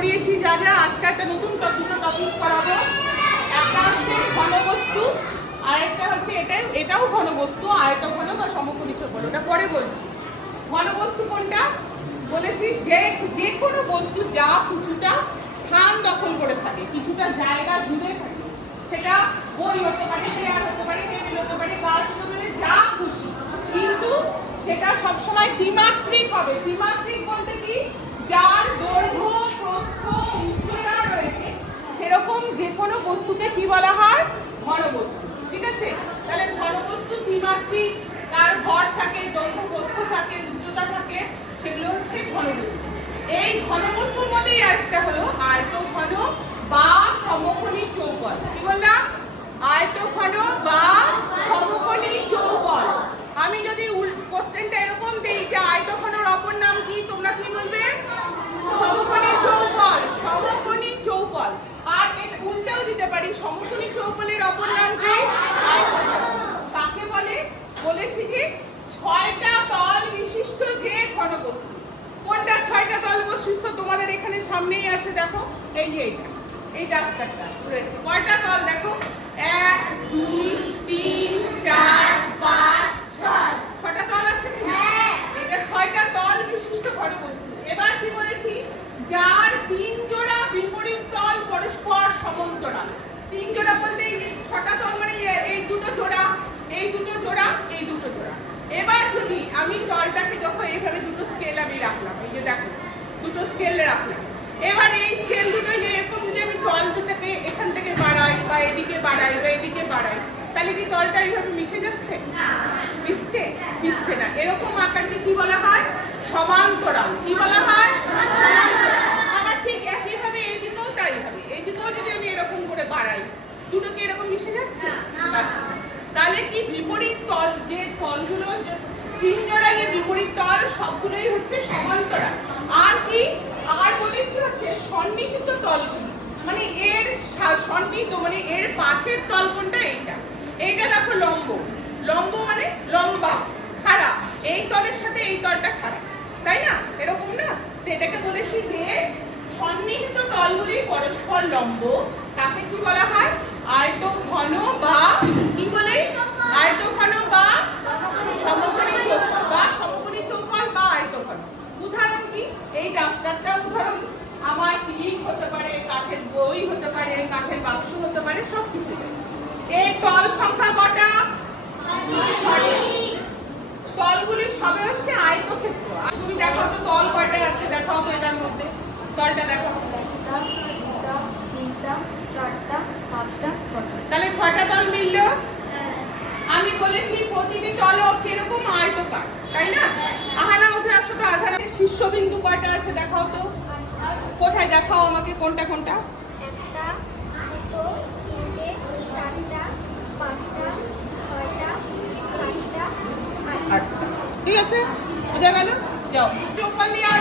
পড়িয়েছি যা যা, আজকে একটা নতুন দুটো টপিক পড়াবো। একটা হচ্ছে ঘনবস্তু, আর একটা হচ্ছে এটাও ঘনবস্তু, আয়তঘন বা সমকোণী চৌকোণ, ওটা পরে বলছি। ঘনবস্তু কোনটা বলেছি? যে কোনো বস্তু যা কিছুটা স্থান দখল করে থাকে, কিছুটা জায়গা জুড়ে থাকে, সেটা বই হতে পারে, চেয়ার হতে পারে, টেবিল হতে পারে, গাছ হতে পারে, যা খুশি, কিন্তু সেটা সবসময় ত্রিমাত্রিক হবে। ত্রিমাত্রিক বলতে কি? যার দৈর্ঘ্য, প্রস্থ, উচ্চতা রয়েছে, সেরকম যে কোনো বস্তুকে কি বলা হয়? ঘনবস্তু। ঠিক আছে? তাহলে ঘনবস্তু ত্রিমাত্রিক, তার ভর থাকে, দৈর্ঘ্য, প্রস্থ থাকে, উচ্চতা থাকে, সেগুলো হচ্ছে ঘনবস্তু। এই ঘনবস্তুর মধ্যেই আরেকটা হলো আয়তঘন বা সমকোণী চৌকোণ। কি বললাম? আয়তঘন বা সমকোণী চৌকোণ। আমি যদি কোশ্চেনটা এরকম দেই যে আয়তঘনের অপর নাম কি, তোমরা কি বলবে? সমকোণী চৌকোণ। সমকোণী চৌকোণ। আর এটা উল্টাও দিতে পারি, সমকোণী চৌকোণের অপর নাম কি? আয়তঘন। তাকে বলে? বলেছি যে 6টা তল বিশিষ্ট যে ঘনবস্তু। কোনটা 6টা তল বিশিষ্ট? তোমাদের এখানে সামনেই আছে, দেখো, এই ডাস্টারটা রয়েছে। কয়টা তল দেখো? 1 2 3 4 5 6। 6টা তল আছে কি? হ্যাঁ। এটা 6টা তল বিশিষ্ট ঘনবস্তু। এবার কি বলেছি? যার 3 জোড়া বিপরীত তল পরস্পর সমান্তরাল। 3 জোড়া বলতে এই 6টা তল মানে এই দুটো জোড়া, এই দুটো জোড়া, এই দুটো জোড়া। এবার যদি আমি তলটাকে যখন এইভাবে দুটো স্কেল আমি রাখলাম, এই যে দেখো দুটো স্কেল রাখলাম, এবার এই স্কেল দুটো এরকম যদি আমি তল দুটোকে এখান থেকে বাড়াই বা এদিকে বাড়াই বা এদিকে বাড়াই, তাহলে কি তলটা এইভাবে মিশে যাচ্ছে? না। মিশছে? মিশছে না। এরকম আকারকে কি বলা হয়? সমান্তরাল। কি বলা হয়? সমান্তরাল। আবার ঠিক একইভাবে এই দিকেও তাই হবে। এই দিকেও যদি আমি এরকম করে বাড়াই, দুটো কি এরকম মিশে যাচ্ছে? আচ্ছা, তাহলে কি বিপরীত তল, যে তলগুলো 3 জোড়া যে বিপরীত তল, সবগুলোই হচ্ছে সমান্তরাল। আর কি? আর বলেছি হচ্ছে সন্নিহিত তলগুলি, মানে এর সন্নিহিত মানে এর পাশের তল কোনটা? এইটা দেখো লম্ব। লম্ব মানে লম্বা, খাড়া। এই তলের সাথে এই তলটা খাড়া, তাই না? এরকম না? তো এটাকে বলেছি যে সন্নিহিত তলগুলি পরস্পর লম্ব, তাকে কি বলা হয়? আয়তঘন বা কি বলে? আয়তঘন বা সমকোণী চৌকোণ বা সমকোণী চৌকোণ বা আয়তঘন। উদাহরণ কি? এই ডাস্টারটা উদাহরণ। আমার ক্লিপ হতে পারে, কাঠের বই হতে পারে, কাঠের বাক্স হতে পারে, সবকিছু। এর তল সংখ্যা কটা? 6টি। তলগুলি সবে হচ্ছে আয়তক্ষেত্র। তুমি দেখো তো তল কয়টা আছে, দেখাও তো এটার মধ্যে তলটা দেখো। তাহলে 6টা তল মিলল। আমি বলেছি প্রতিটি তল কিরকম? আয়তকার, তাই না? আহানা উঠে আসো তো। আধারা শীর্ষবিন্দু কয়টা আছে দেখাও তো। কোথায়? দেখাও আমাকে কোনটা কোনটা। 1টা 2টো 3টে 4টা 5টা 6টা 7টা 8টা। ঠিক আছে, বুঝা গেল? যাও চৌকোণ দিয়ে আর